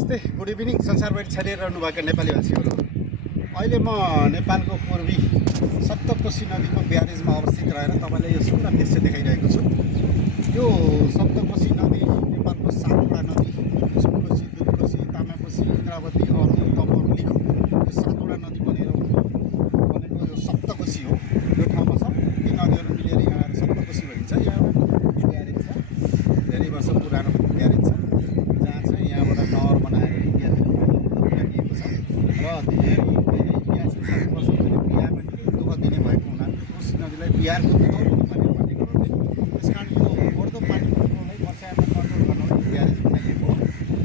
नमस्ते, good evening. संसारभरि छरिरहनु भएका नेपाली भाषीहरू, अहिले म नेपालको पूर्वी सप्तकोशी नदीको ब्यारेजमा अवस्थित रहेर तपाईँलाई यो सुन्दर दृश्य देखाइरहेको छु। यो सप्तकोशी नदी नेपालको 7वटा नदी, सुनकोशी, दुधकोशी, तामाकोशी, इन्द्रावती, अर्ती, तमोर, लिखु, यो 7वटा नदी बनेको यो सप्तकोशी हो। यो ठाउँमा छ ती नदीहरू मिलेर यहाँ आएर सप्तकोशी भनिन्छ। यहाँ ब्यारेज छ, धेरै वर्ष पुरानो ब्यारेज छ, जहाँ चाहिँ यहाँबाट नहर बनाएर इन्डियातिर राखिएको छ र धेरै इतिहासको 7 वर्ष पहिले बिहारमा निकै दुःख दिने भएको हुनाले कोशी नदीलाई बिहारको दुःख भनेर भनेको हो। त्यस कारण यो बढ्दो पानी कन्ट्रोललाई वर्षायाममा कन्ट्रोल गर्नलाई ब्यारेज बनाइएको हो,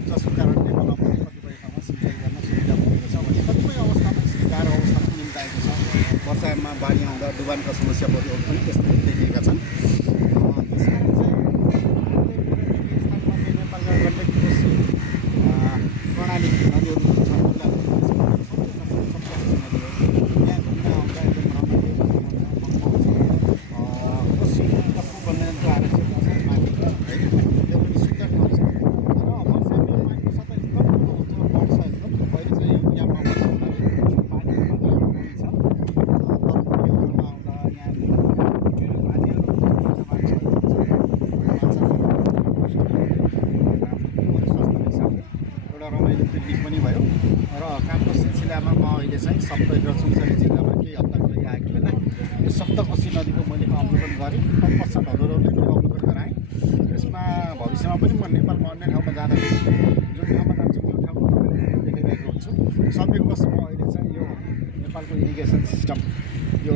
जसको कारण नेपालमा पनि कतिपय ठाउँमा सिँचाइ गर्न सुविधा पुगेको छ भने कतिपय अवस्थामा यसरी गाह्रो अवस्थामा निम्ताएको छ। वर्षायाममा बाढी आउँदा डुबानका समस्या पनि त्यस्तै देखिएका छन्। त्यस कारण चाहिँ नेपालका गण्डकी कोशी प्रणाली नदीहरू छ, यहाँ घुम्न आउँदा एकदम रमाइलो कोशी टप्पु वन्यजन्तु आरक्षण छ माथि होइन, यो पनि सुन्दर ठाउँ छ। र वर्षायाममा पानीको सबै जो बढ्छ एकदम अहिले चाहिँ यहाँ पानी छ, तर यो ठाउँमा आउँदा यहाँ रमाइलो पिकनिक पनि भयो। र कामको सिलसिलामा म अहिले चाहिँ सप्तरी र सुनसरी जिल्लामा केही हप्ताको लागि आएको बेला यो सप्तकोशी नदीको मैले अवलोकन गरेँ। तत्पश्चात हजुरहरूले पनि अवलोकन गराएँ। त्यसमा भविष्यमा पनि म नेपालमा अन्य ठाउँमा जाँदाखेरि जुन ठाउँमा जान्छु त्यो ठाउँमा तपाईँले देखाइरहेको हुन्छु। सबै म अहिले चाहिँ यो नेपालको इरिगेसन सिस्टम, यो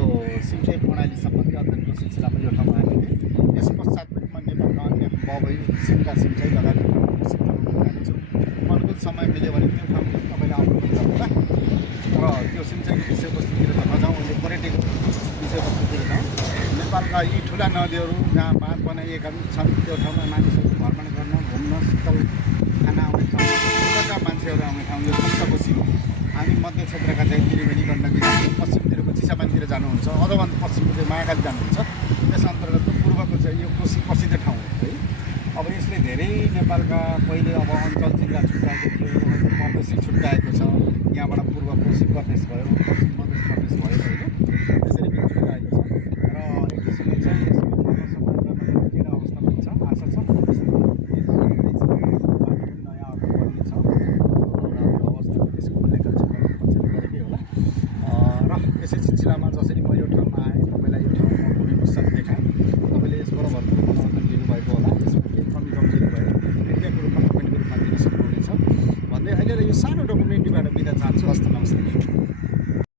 सिँचाइ प्रणाली सम्बन्धी अध्ययनको सिलसिलामा यो ठाउँमा आएको थिएँ। त्यस पश्चात पनि म नेपालका अन्य बबई किसिमका सिँचाइ लगायतका सिस्टमहरू जानेछु। अनुकूल समय मिल्यो भने त्यो ठाउँ पनि तपाईँले अवलोकन गर्नुहोला। र त्यो सिँचाइको विषयवस्तुतिर त नजाउँ, अहिले पर्यटकको विषयवस्तुतिर जाउँ। नेपालका यी ठुला नदीहरू जहाँ बाँध बनाइएका छन्, त्यो ठाउँमा मानिसहरू भ्रमण गर्न, घुम्न, शीतल खाना आउने ठाउँ, ठुला मान्छेहरू आउने ठाउँ यो सप्तकोशी हो। हामी मध्य क्षेत्रका चाहिँ त्रिवेणी, गण्डकी, पश्चिमतिरको चिसापानीतिर जानुहुन्छ, अथवा पश्चिमको चाहिँ महाकाली जानुहुन्छ। त्यस अन्तर्गतको पूर्वको चाहिँ यो कोशी प्रसिद्ध ठाउँ हो है। अब यसले धेरै नेपालका पहिले अब अञ्चल जिल्ला छुट्याएको थियो, प्रदेश छुट्याएको छ। यहाँबाट पूर्व कोशी प्रदेश भयो, पश्चिम मधेस प्रदेश भयो होइन, त्यसरी पनि छुट्याएको छ। र एक किसिमले चाहिँ जीर्ण अवस्थामा छ, आशा छ नयाँ बन्ने छ अवस्था, त्यसको उल्लेख गरेकै होला। र यसै सिलसिलामा जसरी म यो ठाउँमा आएँ, तपाईँलाई यो ठाउँमा भूमि पुस्तक देखाएँ, तपाईँले यसबाट भरपूर मनोरञ्जन लिनुभएको होला। यसमा केही कमी कमजोरी भयो कृपयाको रूपमा कमेन्टको रूपमा दिन सक्नुहुनेछ भन्दै अहिले यो सानो डकुमेन्ट्रीबाट बिदा चाहन्छु। हस्त नमस्ते।